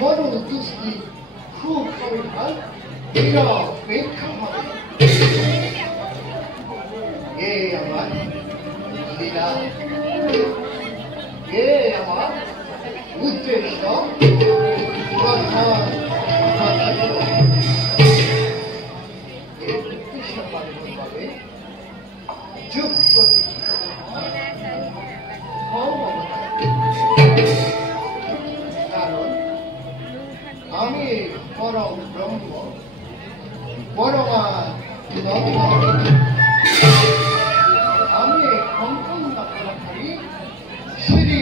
Manu Duski, who coming out, they are very লীলা এ আমার উদ্দেশ্য যুগ কারণ আমি পরম ব্রহ্ম পরমা আমি সম্পূর্ণ ফলকারী শ্রী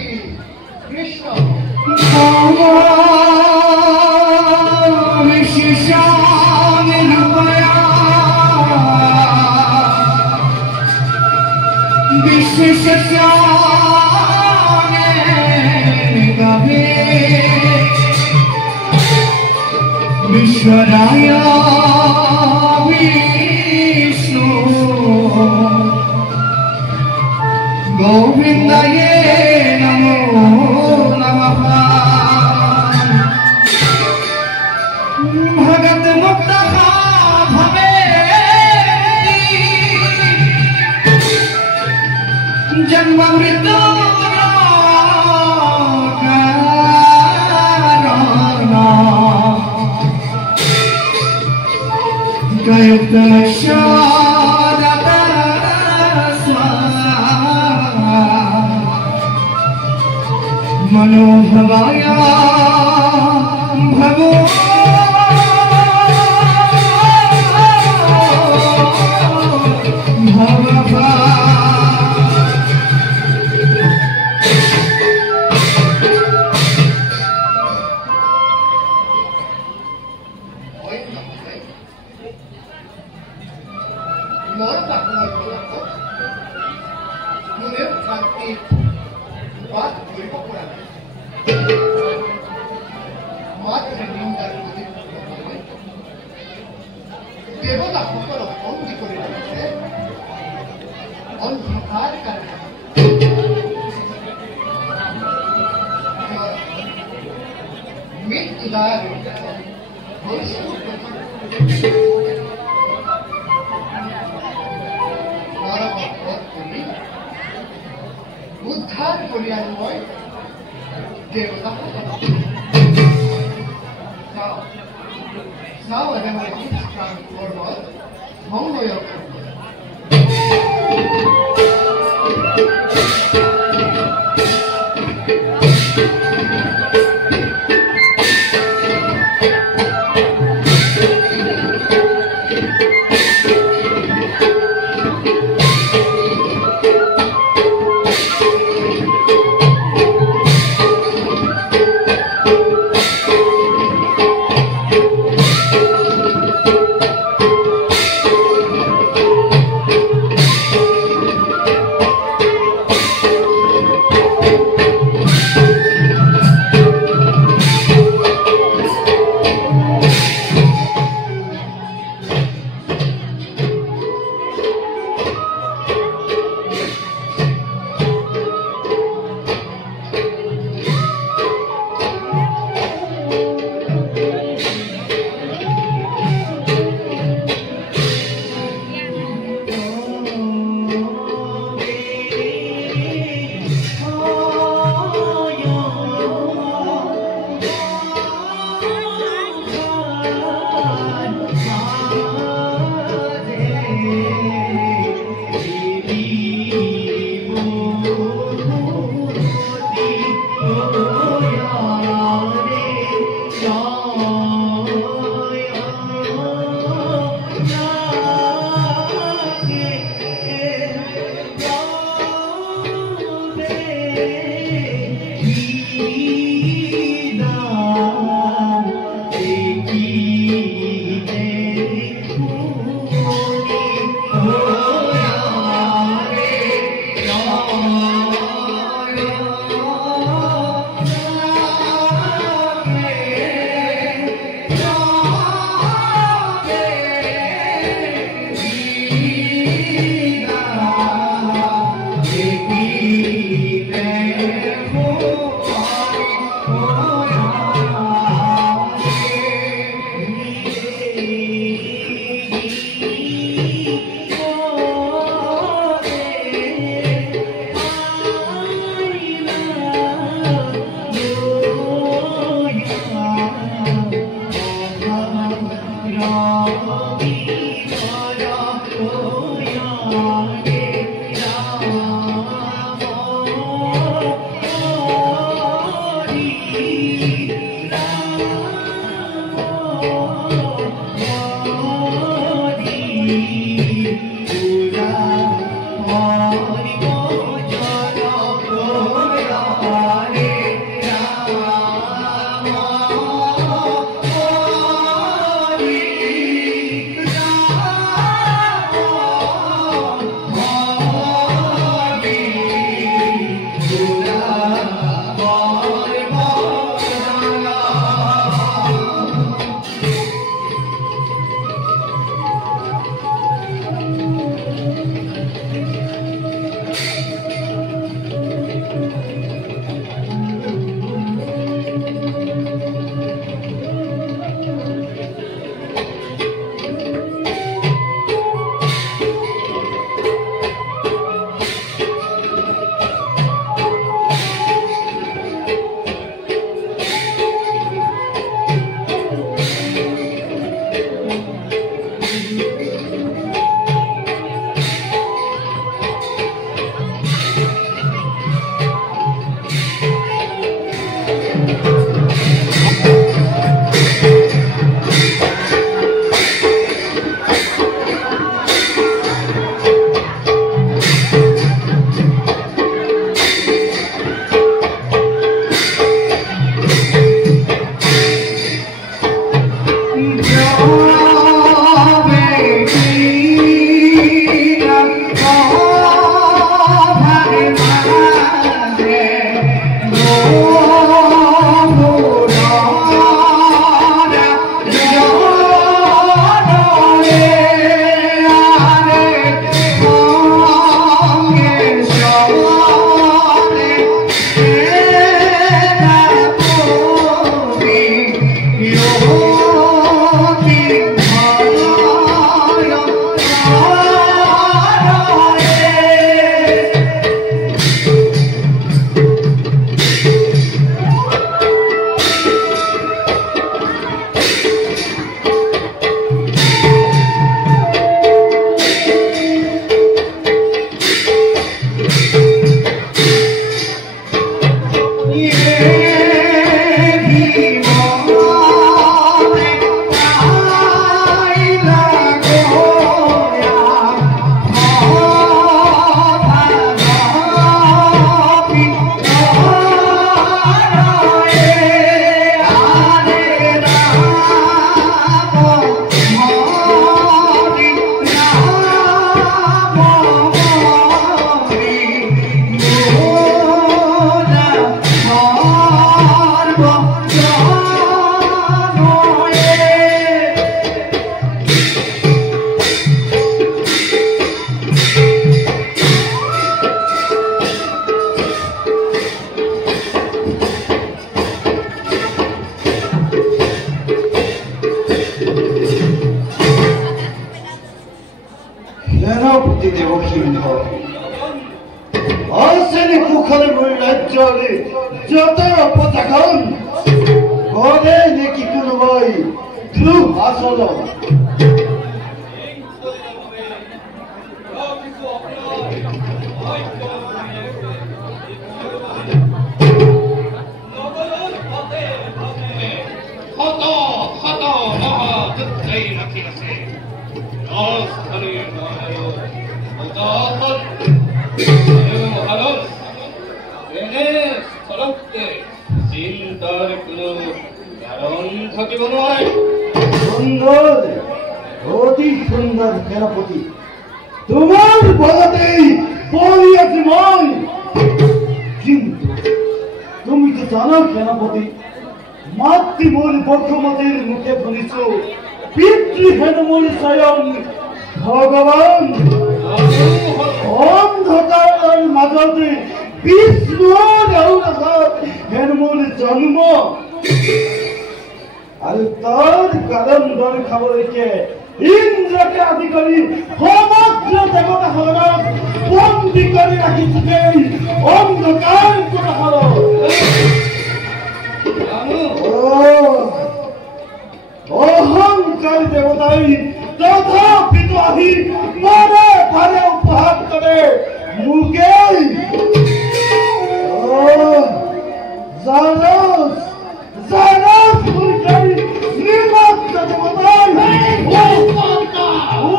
কৃষ্ণ विश्वराय विष्णु गोविंदाय नमो नमः भगत मुक्त भवे जन्म मृत्यु मनोभवाय भगो भगवा দেবতা সকল বন্দী করে রেখেছে অন্ধকার কারণে মৃত্যুদার উদ্ধার করিয়া নয় দেবতা যাও একেবারে অনুষ্ঠান করব মঙ্গল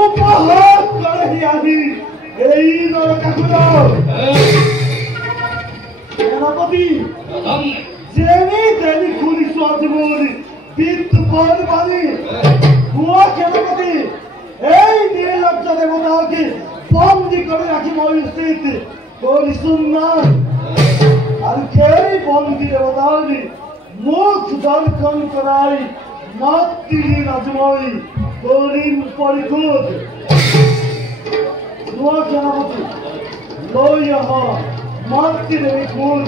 Upa সাহস করে আহি এই নরকাসুর সেনাপতি যেনি তেনি খুলি সজবুরি বিদ্যু বল বালি ও সেনাপতি এই নির্লজ্জ দেবতাকে বন্দি করে রাখি ময়ূরস্থিত করিসুন না আর সেই বন্দি দেবতাকে মুখ দর্শন করাই মাতৃ রাজময়ী করিম পরিখোদ সেনাপতি লইয়া মাতৃ দেবী ফুল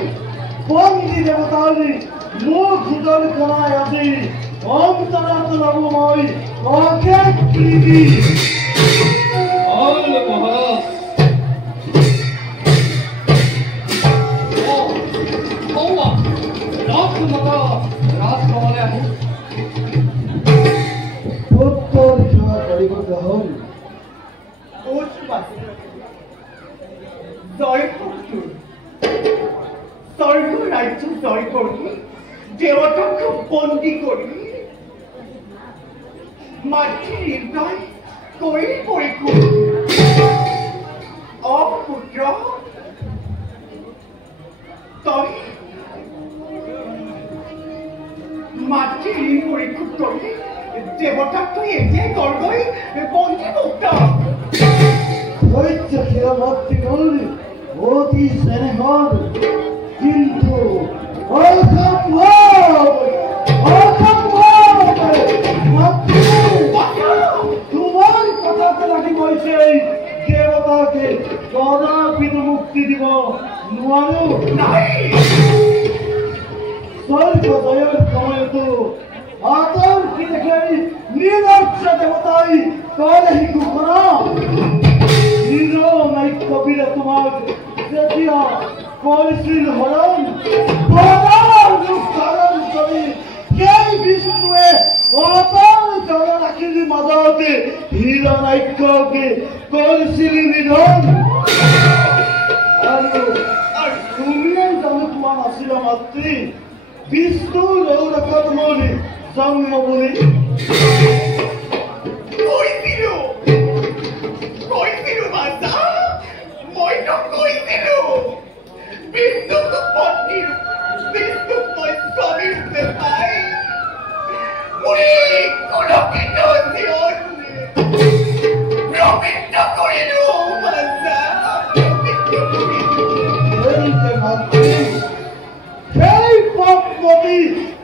বন্দি দেবতাকে মুখ দর্শনায় আসি অন্তরাত্ময় ওকে প্রীতি স্বর্গ রাজ্য জয় করি দেবতাকে বন্দী করি মাতৃ হৃদয় করি পরিপূর্ণ অপুত্র তই মাতৃ ঋণ পরিশোধ করি দেবতাক তুই এতিয়াই গর্গই বন্দী মুক্ত হইছে সেরা মাতৃগণ অতি স্নেহর কিন্তু তোমার কথাতে লাগি বলছে দেবতাকে কদাপি মুক্তি দিব নোৱাৰো স্বৰ্গ দয়াৰ সময় তো আতৰ কি দেখে নিৰক্ষ দেবতাই কৰে হিকু কৰা নাই কবিৰা তোমাৰ যেতিয়া কৰিছিল হৰণ ধাৰণ কৰি সেই বিষ্ণুৱে অতল জল ৰাখিলি মাজতে হিৰণাক্ষকে কৰিছিল নিধন আৰু তুমিয়ে জানো তোমাৰ নাছিলা মাতৃ বিষ্ণুৰ ৰৌৰকত মনি জন্ম বুলি কৈছিলো মাতা মই কৈছিলো বিষ্ণুক পত্নীৰ বিষ্ণুক মই স্বামীৰ ৰূপে পাই কলকিত জীৱন প্ৰবৃত্ত কৰিলো মাতা সেই পদ্মী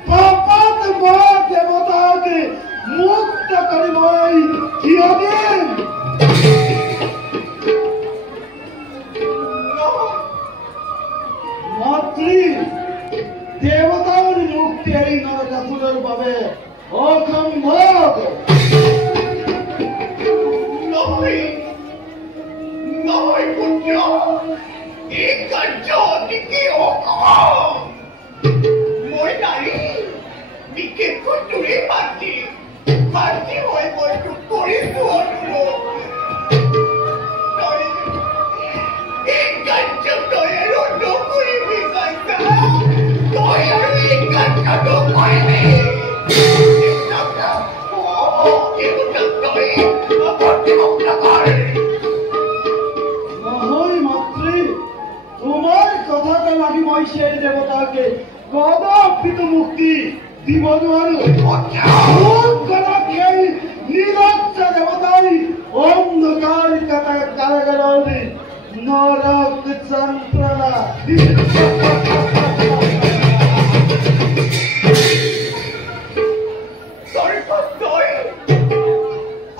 পাপাত দেৱতাকে মুক্ত কৰিবলৈ কিয়দিন মাতৃ দেৱতাৰ মুক্তি এই নৰকাসুৰৰ বাবে অসম্ভৱ নহয় পুত্ৰ এই কাৰ্য অতিকে অসম্ভৱ মই নাৰী বিশেষকৈ তোৰে মাতৃ হৈ মই তোক কৰিছো অনুৰোধ এই কাৰ্য তই আৰু নকৰিবি মাতা তই আৰু এই কাৰ্য নকৰিবি নহয় মাতৃ তোমাৰ কথাতে লাগি মই সেই দেৱতাকে কদাপিতো মুক্তি দিব নোৱাৰো সেই নিৰক্ষ দেৱতাই অন্ধকাৰ কাৰাগাৰলৈ নৰক যন্ত্ৰণা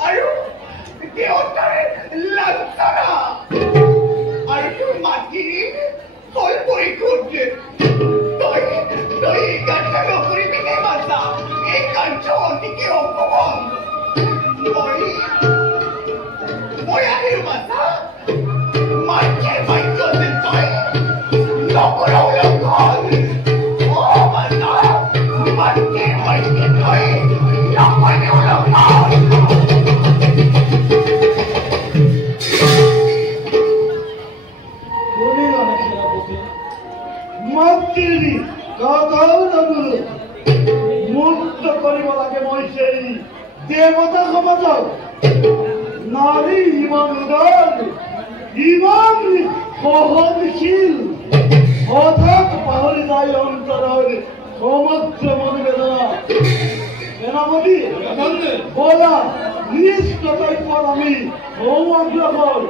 আৰু দেৱতাৰে লাঞ্ছনা আৰু তোৰ মাতৃৰ ফল পৰিশোধ তই এই কাৰ্য নকৰিবি নে মাতা এই কাৰ্য অতিকে অসম্ভৱ মই আহিলো মাতা মাতৃৰ বাক্য যে তই নকৰাও লক্ষণ মাতা মাতৃৰ বাক্য তই নকৰাও লক্ষণ মাতৃ কথাও নকৰো মুক্ত কৰিব লাগে মই সেই দেৱতা সমাজক নাৰী ইমান উদার, ইমান সহনশীল, হঠাৎ পাহরে যায় অন্তরের সমস্ত মনোবেদনা। সেনাপতি বলা নিজ কথায় পর আমি সৌভাগ্যকর।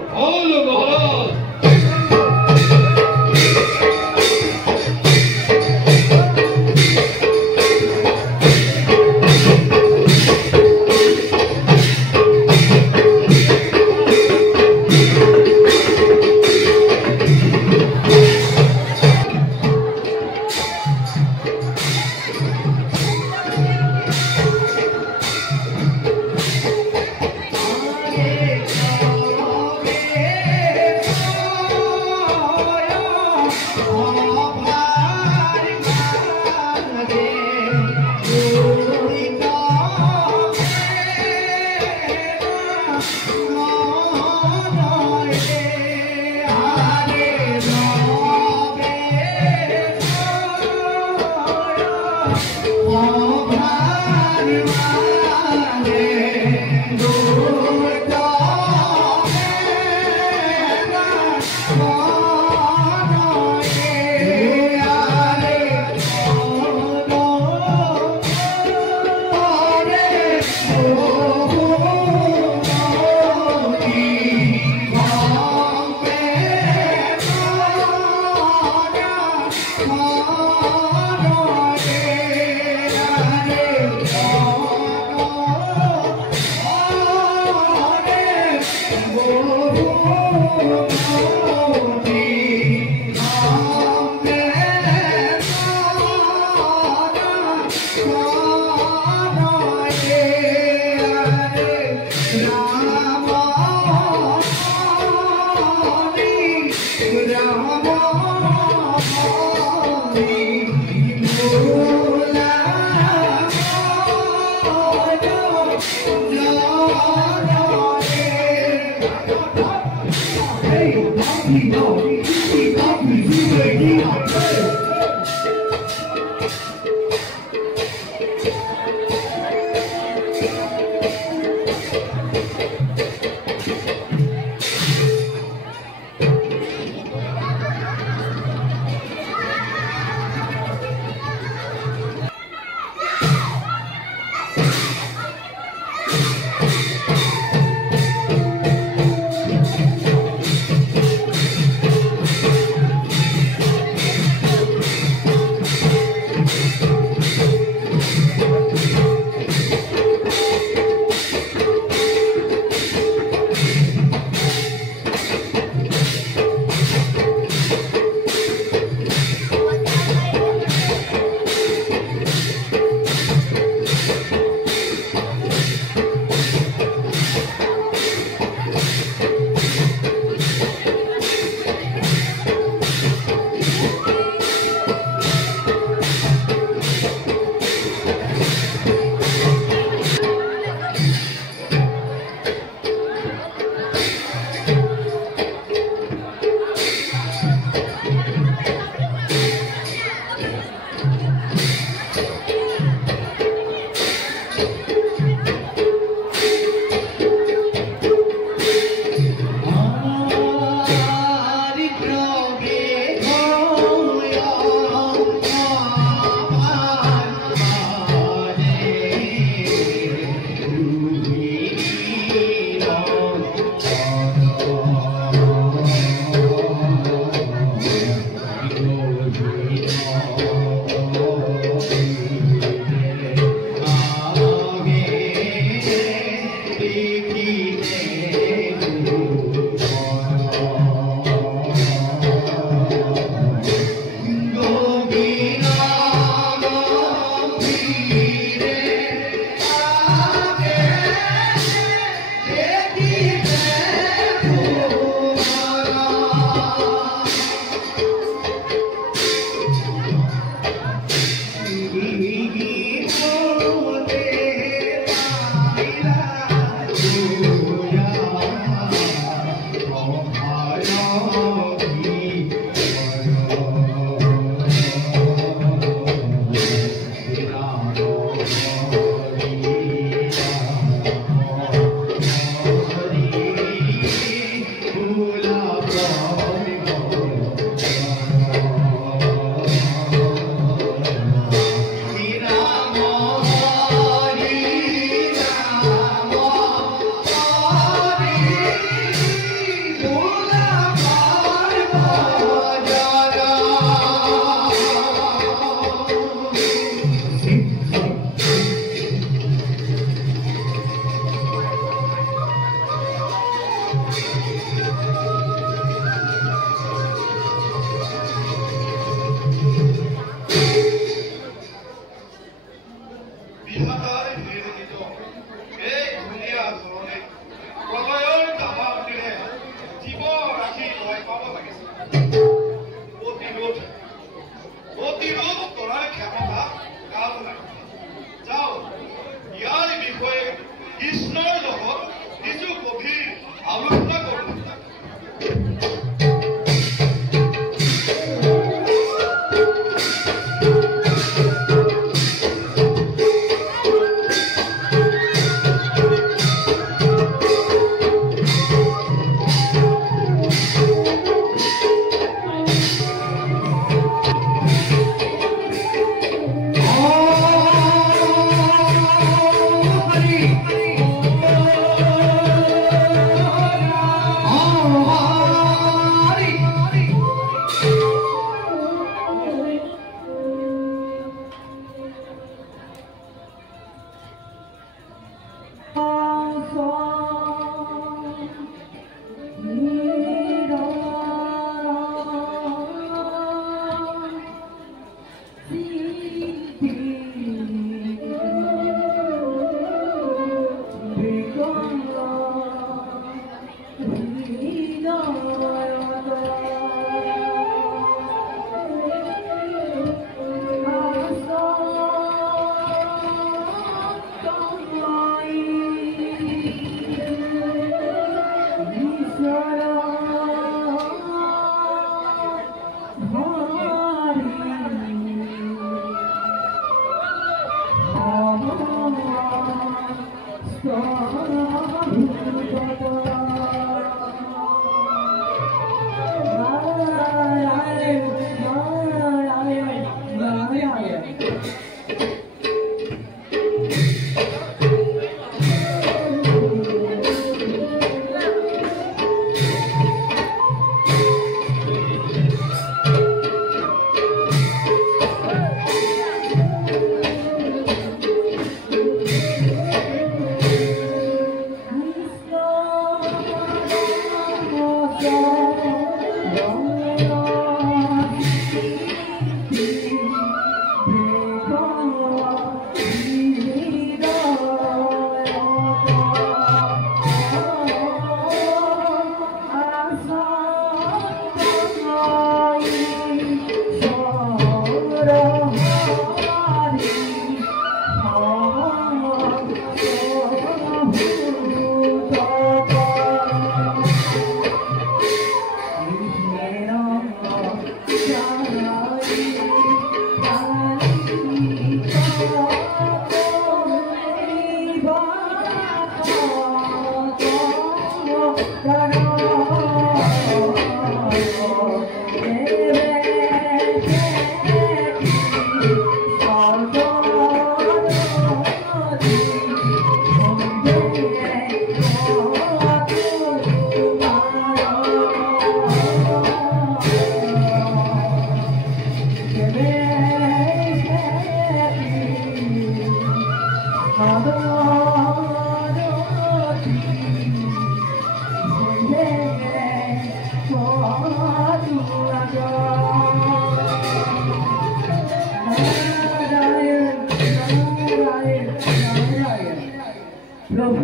প্রভু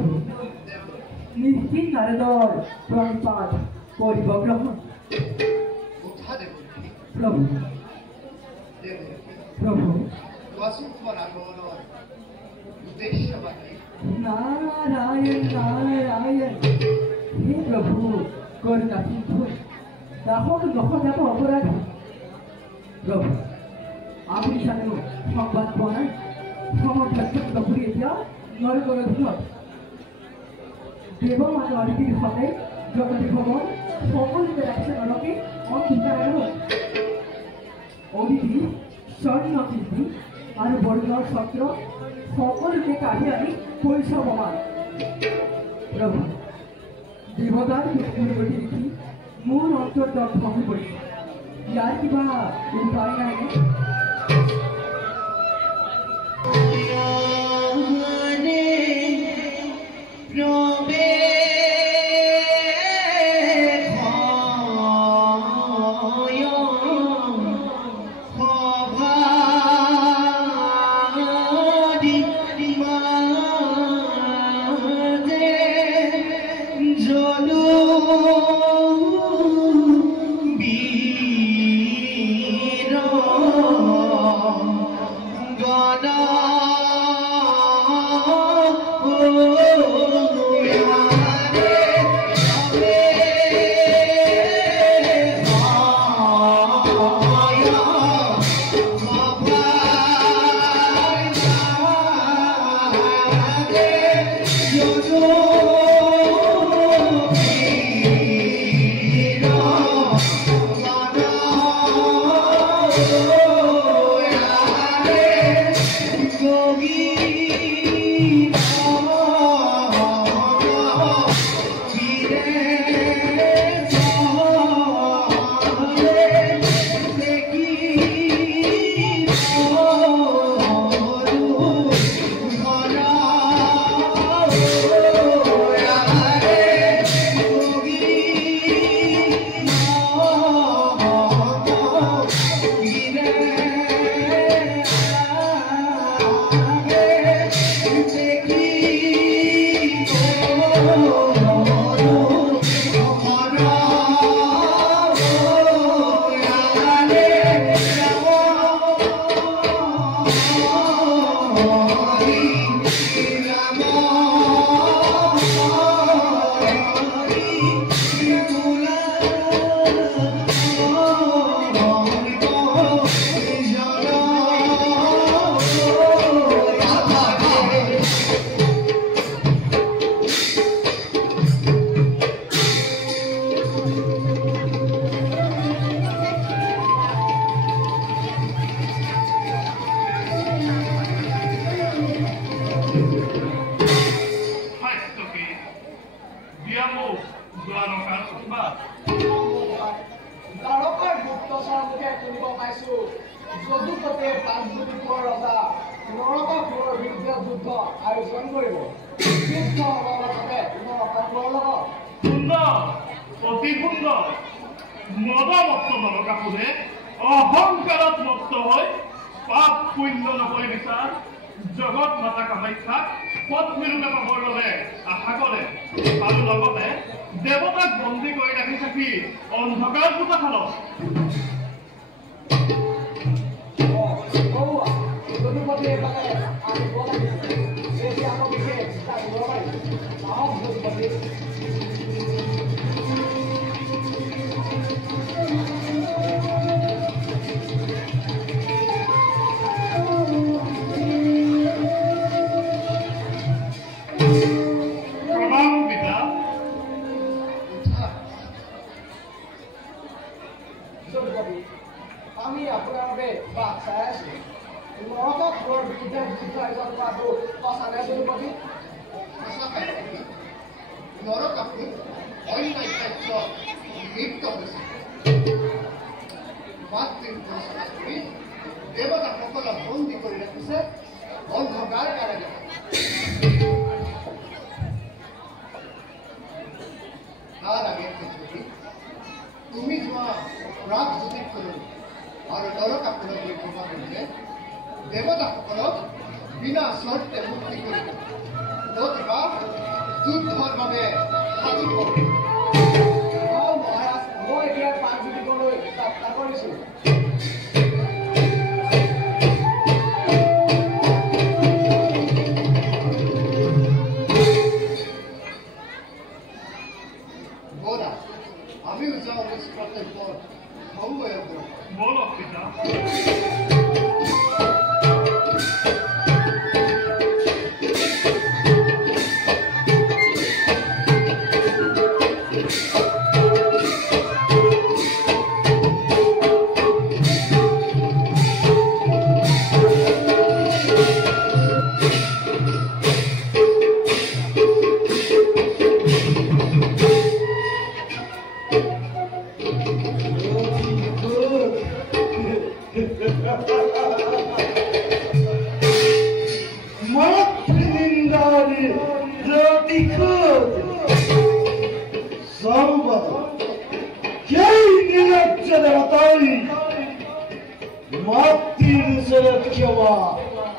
নিশ্চিত নারদর প্রণিপাত করিব গ্রহণ। কোথা দেবো প্রভু দেবো প্রভু কোয়াচোন তোমাৰ আগমনৰ উদ্দেশ্য বাকী নাৰায়ণ নাৰায়ণ হে প্ৰভু কৰুণা সিন্ধু দাহক দশ যাব অপৰাধী প্ৰভু আপুনি জানো সংবাদ পোৱা নাই সমৰ্থ্য নকৰি এতিয়া নৰকৰ অধীনত দেৱ মানুহ অতিথিৰ সতে জগতী ভৱন সকলোকে ৰাখিছে নৰকে অন্ধকাৰ অদিতি স্বৰ্ণ কীৰ্তি আৰু বৰ্ণৰ চক্ৰ সকলোকে কাঢ়ি আনি কৰিছ অপমান প্ৰভু দেৱতাৰ মৃত্যুৰ গতি দেখি মোৰ অন্তৰত ভঙি পৰিছে ইয়াৰ কিবা উপায় নাইনে অহংকাৰত মুক্ত হৈ পাপ পুণ্য নকৰি বিচাৰ জগত মাতা কামাখ্যাক পত্নীৰূপে পাবৰ বাবে আশা কৰে আৰু লগতে দেৱতাক বন্দী কৰি ৰাখি থাকি অন্ধকাৰ পোতাখালত আমি আপোনাৰ বাবে বাট চাই আছো নৰকক মোৰ বিৰুদ্ধে যুদ্ধ আয়োজন কৰাটো সঁচানে দুৰ্গতি নৰক আপুনি অন্যায় কাৰ্য লিপ্ত হৈছে দেৱতাসকলক বন্দী কৰি ৰাখিছে অন্ধকাৰ কাৰাগাৰত তাৰ আগে প্ৰাগজ্যোতিক কলো আৰু নৰকাসুৰক ক্ষমা কৰিলে দেৱতাসকলক বিনা চৰ্তে মুক্তি কৰিব নতুবা যুদ্ধৰ বাবে সাজিব মহাৰাজ মই এতিয়া প্ৰাগজ্যোতিকলৈ যাত্ৰা কৰিছো আমিও যাওঁ কৰ্তব্যৰ সময় বলক পিতা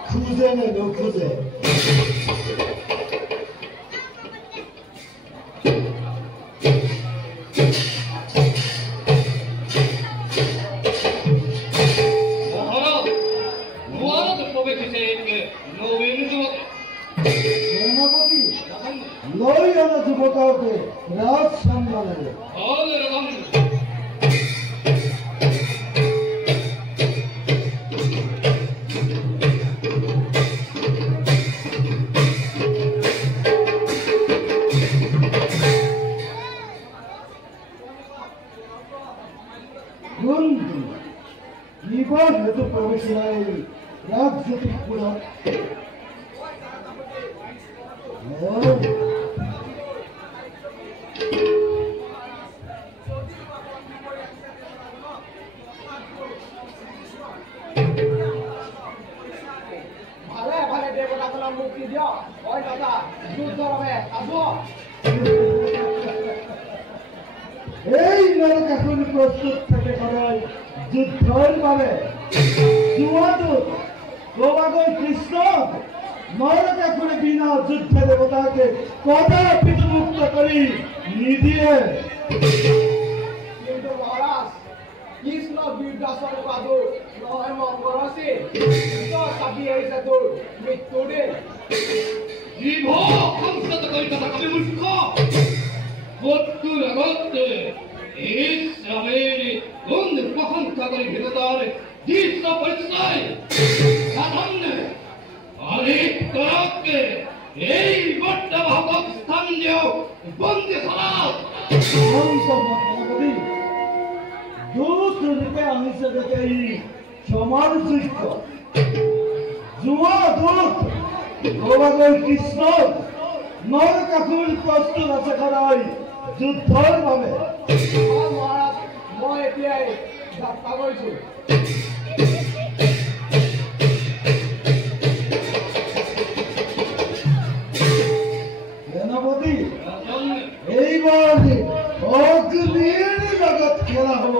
খুঁজে নে খুঁজে লই আনা যুবককে ৰাজ সম্মানে হেতু প্ৰবেশ ৰাজ্যপুৰ ভালে ভালে দেৱতাসকলক মুক্তি দিয়ক হয় দাদা যুদ্ধৰ বাবে আছো এই নরকাসুর প্রস্তুত থাকে সদায় যুদ্ধর বাবে জুয়াদূত গোবাগৈ কৃষ্ণ নরকাসুরে বিনা যুদ্ধ দেবতাকে কদাপি মুক্ত করি নিদিয়ে কিন্তু মহাৰাজ কৃষ্ণ বীৰদাসৰ পাদু নহয় মংগল আছে চাবি আহিছে তোৰ মৃত্যু দে জীৱ সংসদ কৰি কথা কবি মূৰ্খ শত্ৰুৰ আগতে এই শ্ৰামেৰে বন্ধু প্ৰশংসা কৰি ভিতৰৰ দৃশ্য পৰিচয় সাধাৰণে আৰে কৰকে এই বৰ্তভাৱক স্থান দিও বন্দী সলাও দূত রূপে আহিছে দেখে সমান যোগ্য জুয়া দূত গোবাগৈ কৃষ্ণ নরকাসুর প্রস্তুত আছে সদায় যুদ্ধৰ বাবে মহাৰাজ মই এতিয়াই যাত্ৰা কৰিছো সেনাপতি এইবাৰ অগ্নিৰ লগত খেলা হব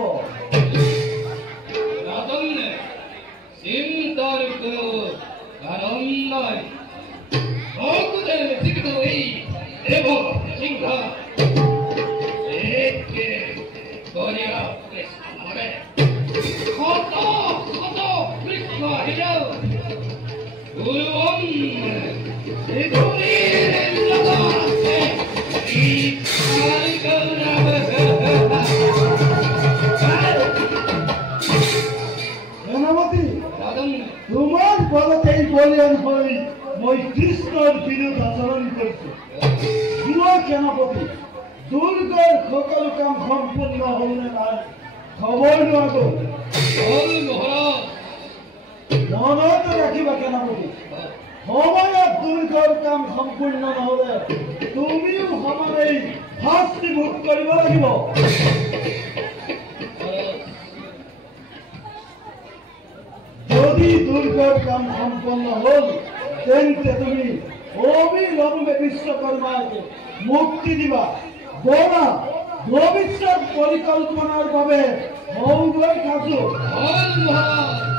রাজন্যে চিন্তার কোনো কারণ নয় ভক্তদের শিক্ষিত হই এবং সিংহ একে করিয়া কৃষ্ণে কত কত কৃষ্ণ হিল গুরুবন গুরুর লগতে সেনাপতি তোমাৰ বলতে বলিয়ান হৈ মই কৃষ্ণৰ বিৰুদ্ধ আচৰণ কৰিছো জুৱা সেনাপতি দুৰ্গৰ সকলো কাম সম্পূৰ্ণ হ'ল নে নাই খবৰ লোৱাটো মনত ৰাখিবা সেনাপতি সময়ত দুৰ্গৰ কাম সম্পূৰ্ণ নহ'লে তুমিও সমানেই শাস্তি ভোগ কৰিব লাগিব যদি দুৰ্গৰ কাম সম্পন্ন হল তেন্তে তুমি অবিলম্বে বিশ্বকৰ্মাকে মুক্তি দিবা বোমা ভৱিষ্যত পৰিকল্পনাৰ বাবে সৌগৈ সাজু। হল মহাৰাজ।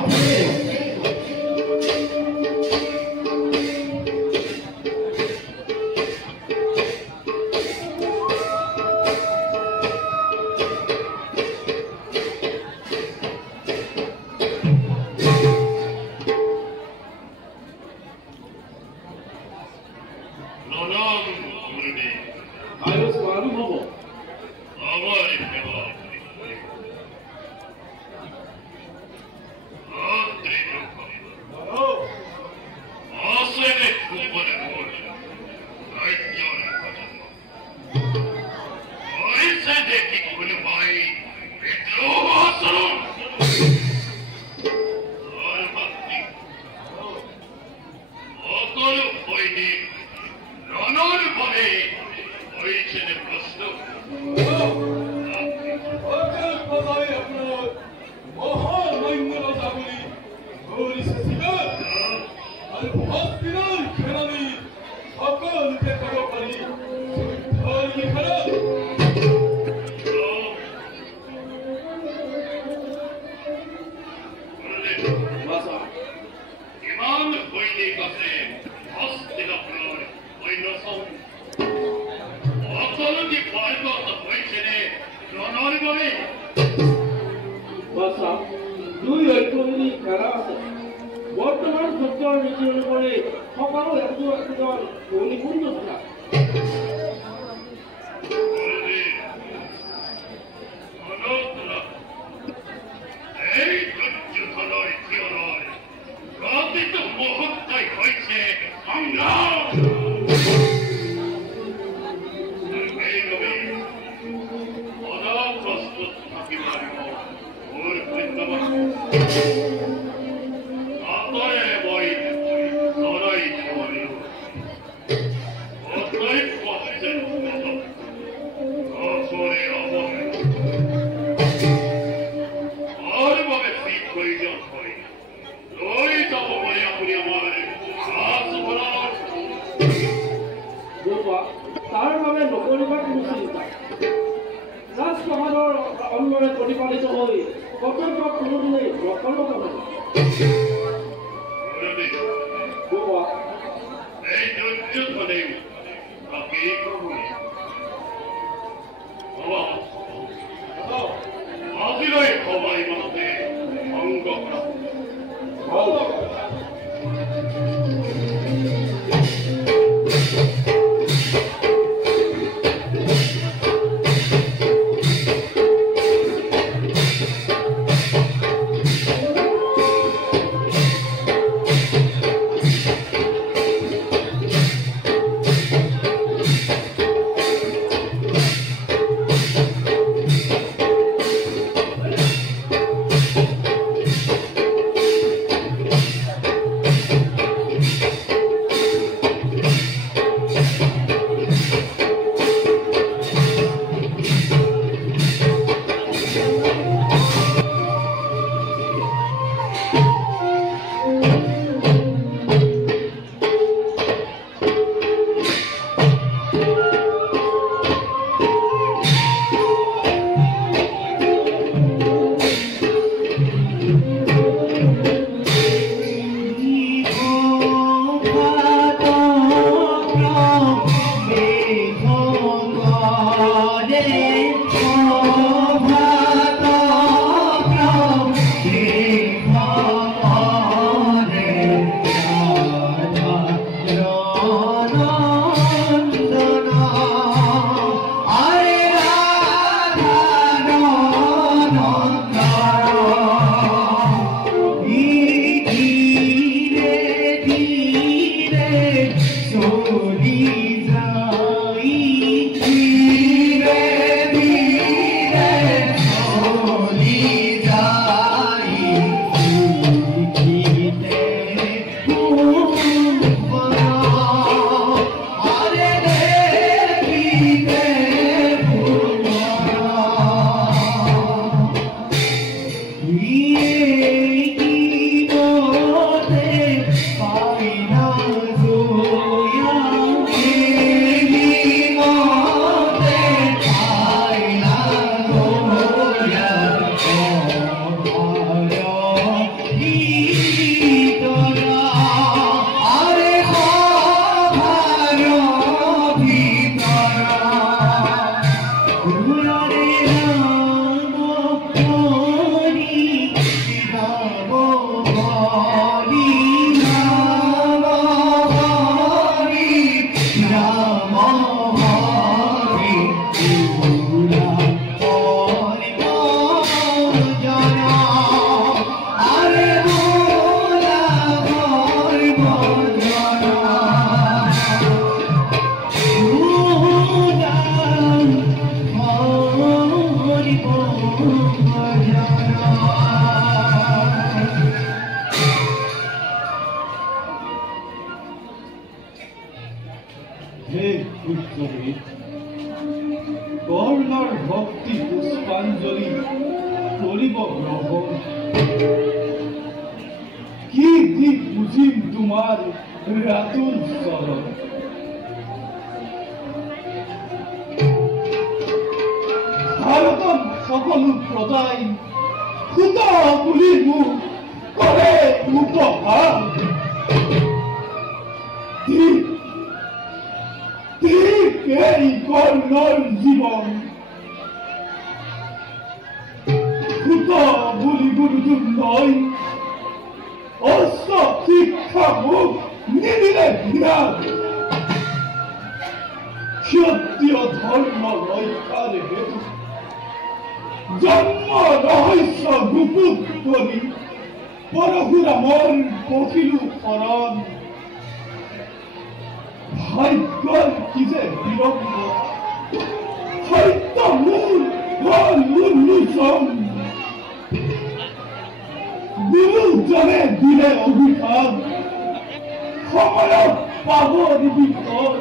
Soli jai, কৰ্ণৰ ভক্তি পুষ্পাঞ্জলি কৰিব গ্ৰহণ কি দি বুজিম তোমাৰ ৰাতুল চৰণ ভাৰতত সকলো প্ৰজাই সুত বুলি মোক কৰে উপহাৰ এই কৰ্ণৰ জীৱন সুত বুলি গুৰুটো নয় অস্ত্ৰ শিক্ষা মোক নিদিলে বিৰাট ক্ষত্ৰিয় ধৰ্ম ৰক্ষাৰ হেতু জন্ম ৰহস্য গুপুত কৰি পৰশুৰামৰ পখিলো শৰণ ভাগ্যৰ কি যে বিলম্ব সত্য মূল হল উন্মোচন গুৰুজনে দিলে অভিশাপ সময়ত পাব নিবিষণ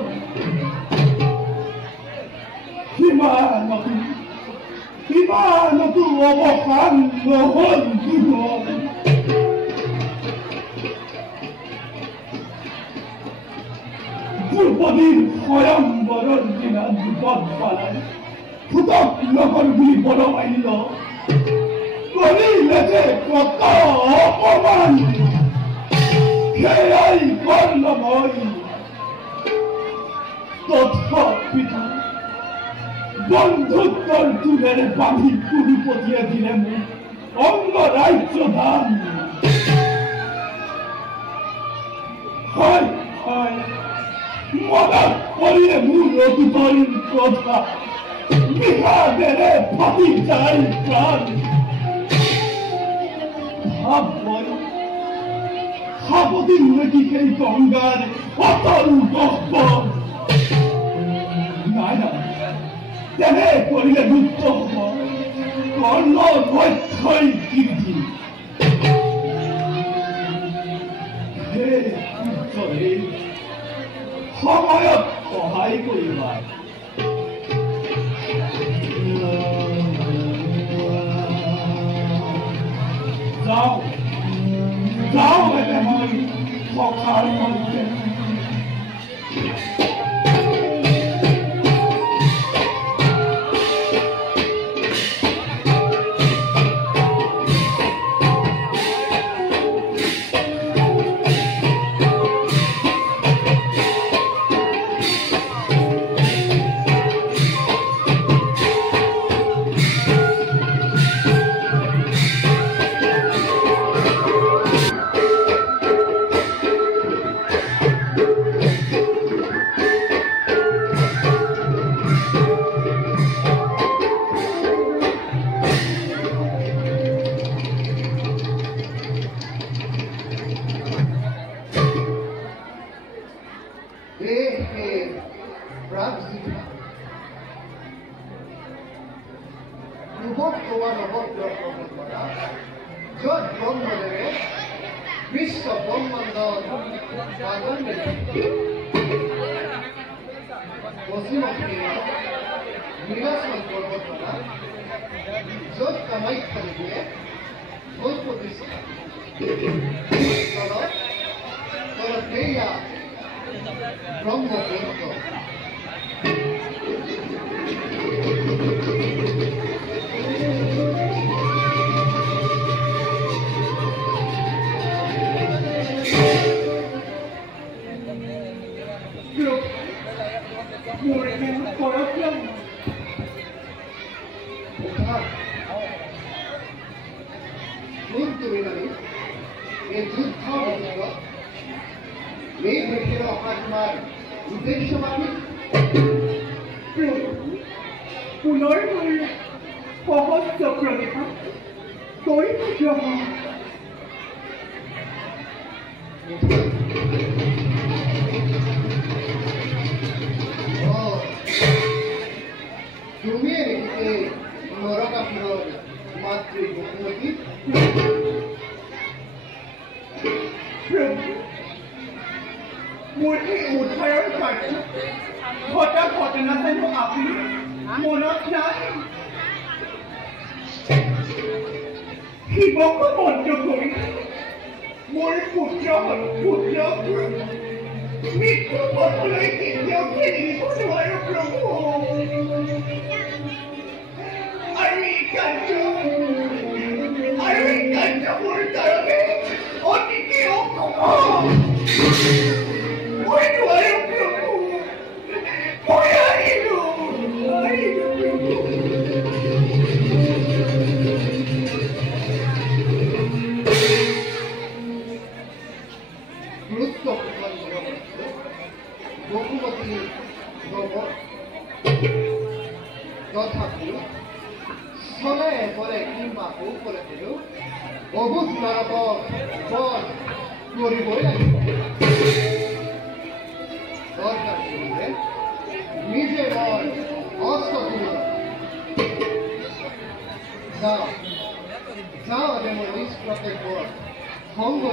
সিমানতো অৱসান নহল জীৱন দ্রৌপদীর স্বয়ংবরের দিনা বিপদ পালায় ফুটক নগর বুলি বড় আইল করিলে যে কত অপমান সেয়াই কর্ণময় তথাপিতো বন্ধুত্বর তুলের বাঁধি কুরুপতিয়ে দিলে মোক অঙ্গরাজ্য দান হয় হয় মদত করিলে মূল অতীতর কথা বিষাদেরে ফাটি যায় প্রাণ ভাব সাপতি নদী সেই গঙ্গার অতল গহ্বর নাই না তেনে করিলে মুক্ত হব কর্ণ লক্ষ্যই কীর্তি হে হে সময়ত সহায় কৰিবা যাওঁ যাওঁ এনে মই সখাৰ মধ্যে বিশ্ব ব্রহ্মাণ্ড পশ্চিম নীলাচল পর্বতমালা যত কামাখ্যা দেবীয়ে ভোজ প্রতিষ্ঠা ব্রহ্মপুত্র কোন তুমি নামি এই যুদ্ধ এই দেশের অহা তোমাৰ উদ্দেশ্য মানি পুনৰ মোৰ সহস্ৰ প্ৰণিপাত কৰি থাকিব। তুমি এই নৰকাসুৰৰ মাতৃ বসুমতী মোৰ এই উদ্ধাৰৰ কাৰ্য ঘটা ঘটনা জানো আপুনি মনত নাই? শিৱক মন্ত্ৰ কৰি মোৰ পুত্ৰ মৃত্যু পথলৈ কেতিয়াও ঠেলি দিব নোৱাৰো প্ৰভু। আৰু এই কাৰ্য মোৰ কাৰণে অতিকে অসম্ভৱ। মই নোৱাৰো প্ৰভু, মই আহিলো বসুমতী তথাপিও চলে পরে কিংবা উপরে পেলেও অবস্থার বধ করিবই লাগিব। দরকার পড়লে নিজে মই অস্ত্র তুলে যাও যেমন নিজ প্রত্যেক ভঙ্গ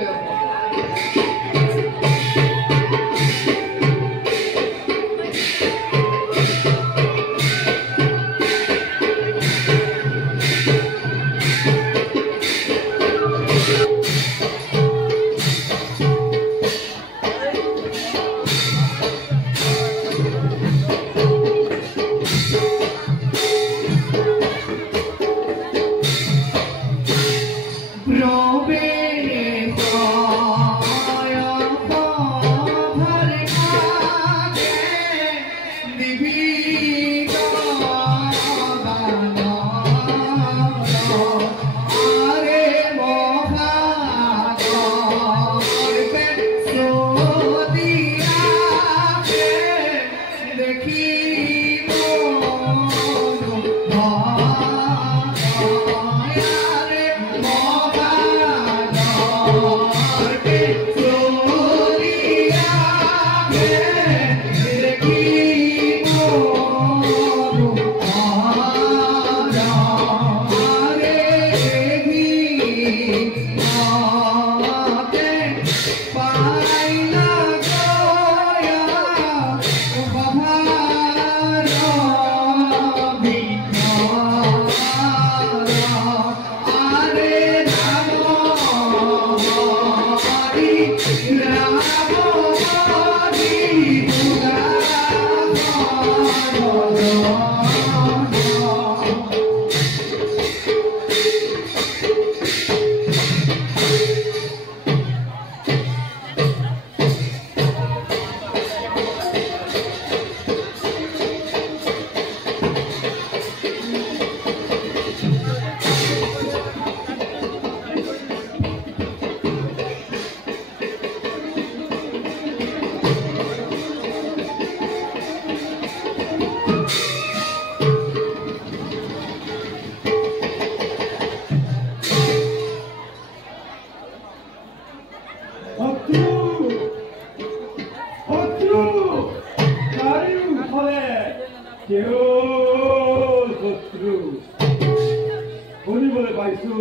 শুনিবলৈ পাইছো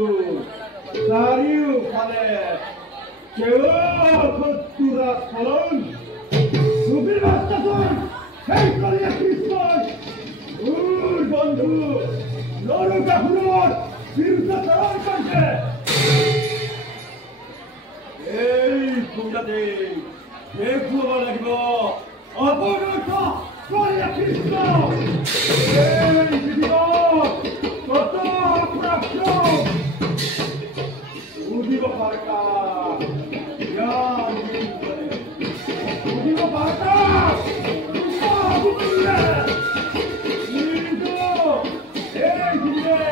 চাৰিওফালে বন্ধু নৰকাসুৰৰ বিৰুদ্ধাচৰণ কৰিছে। এই খুন্দাতে দেখুৱাব লাগিব অপৰাধ কৃষ্ণ উদিব পাৰ্তা উদিব পাৰ্তা এই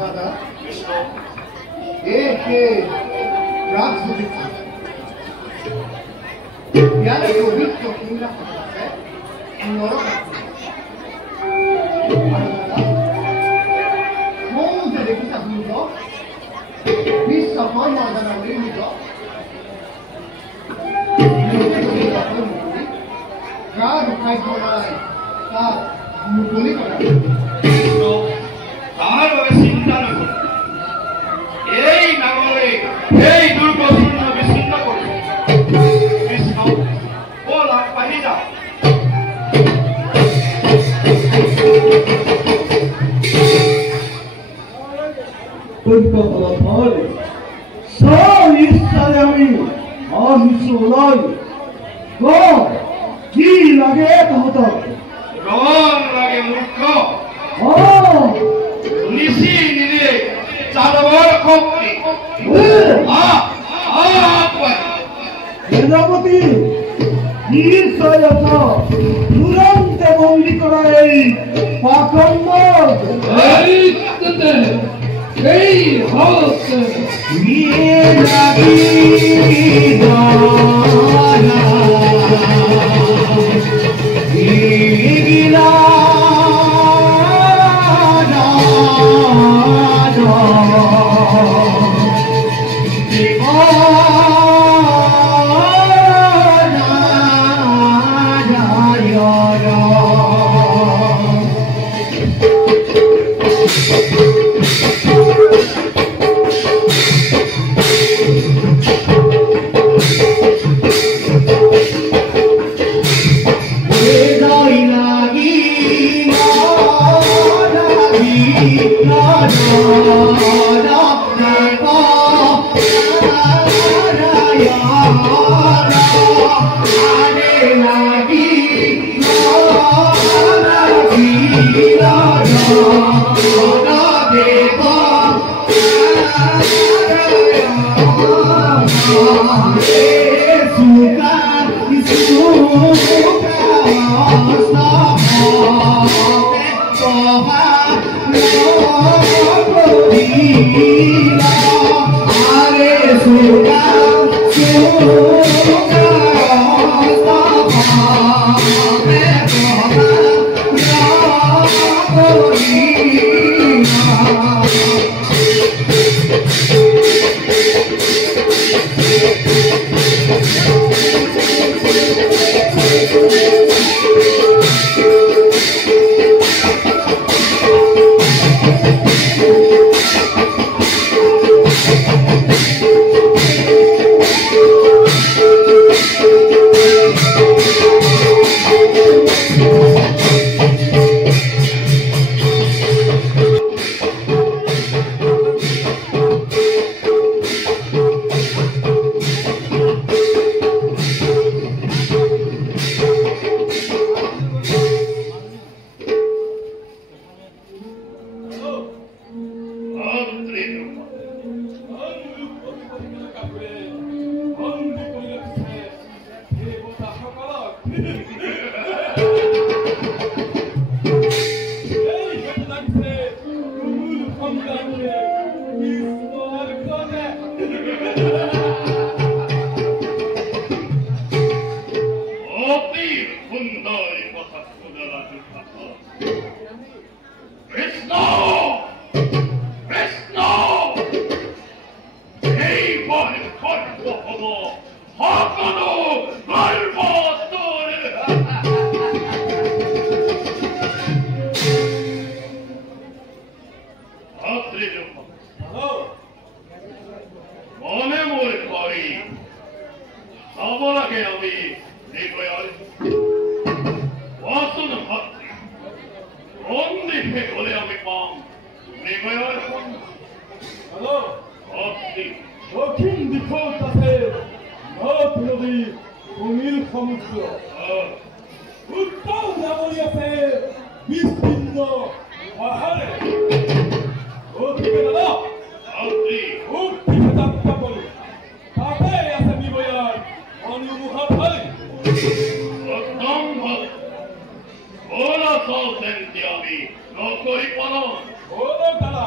দাদা একে রাত হয়েছে ইয়ারে পবিত্র কিংবা আছে নরক মৌজে দেখিছা শুনিছ বিশ্বকর্ম জানা নির্মিত কার খাদ্য নাই তার মুকলি করা তার বাবে চিন্তা নকৰো এই নাগৰে এই দুৰ্গশূন্য বিচ্ছিন্ন কৰি কৃষ্ণ বল আগবাঢ়ি যাওঁ ফল সব ইচ্ছাৰে আমি আহিছো ওলাই কি লাগে তহঁতক ৰং লাগে মূৰ্খ নিশি নিৰে যাদৱৰ শক্তি সেনাপতি নিশ্চয় তুৰন্তে বন্দী কৰা এই পাখন্ড এই হত বিষয়ৰ হেল্ল' অতি দক্ষিণ দিশত আছে নদ নদী অনিল সমুদ্ৰ উত্তৰ নামনি আছে বিস্তীৰ্ণ পাহাৰে দাদা অতি উক্তি ভেদাত্তা বলি তাতে আছে বিবয়াৰ অনুমোহা ভাই উত্তম ভাল ওলা চলছেন আমি নকৰি পালন ওলো দাদা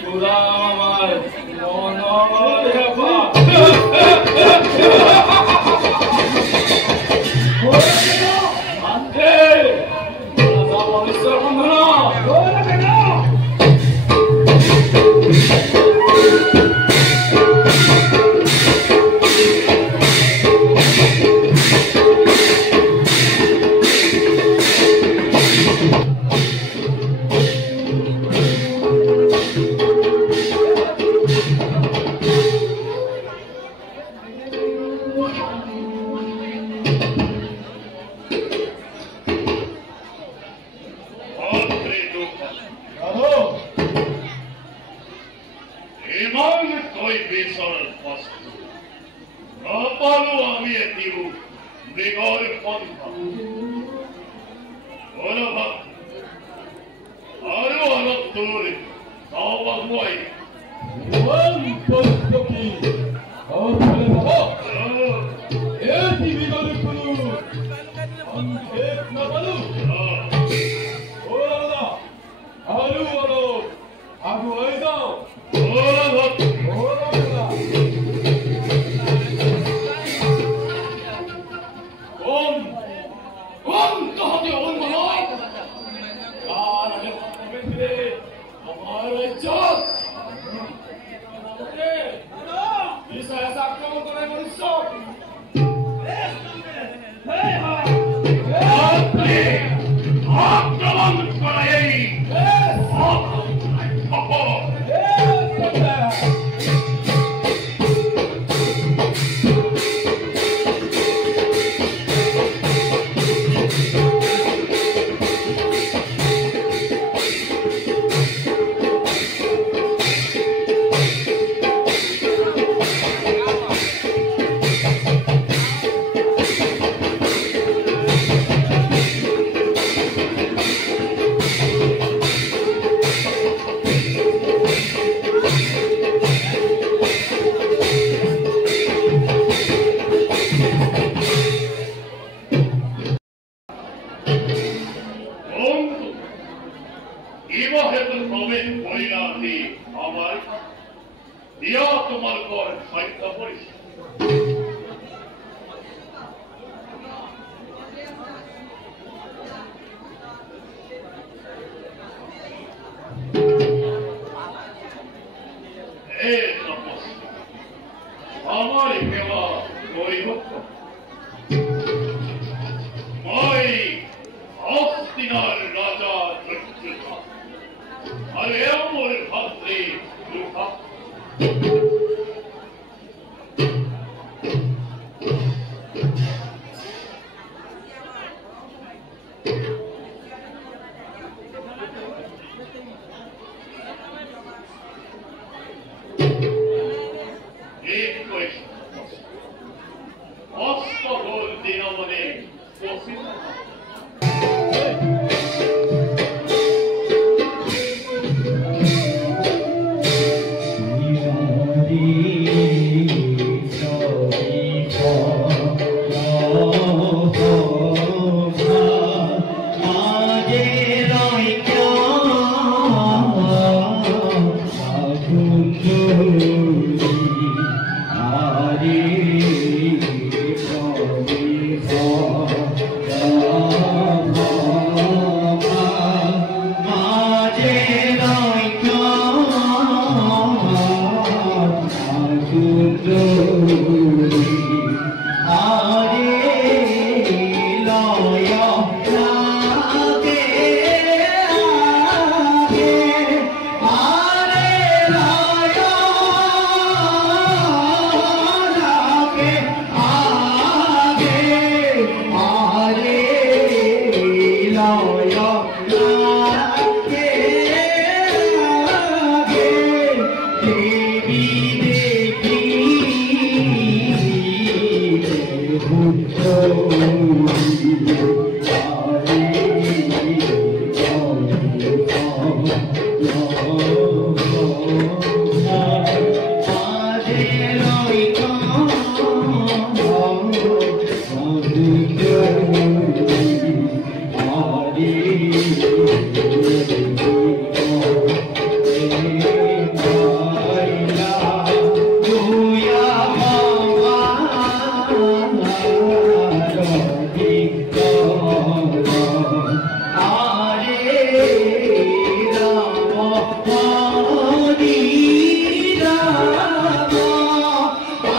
Pura জীৱনৰ বস্তু নাপালো আমি এটিও মৃগৰ পন্থা অনুভৱ আৰু অলপ দূৰ নবাহুৱাই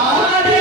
Hare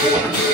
Thank you.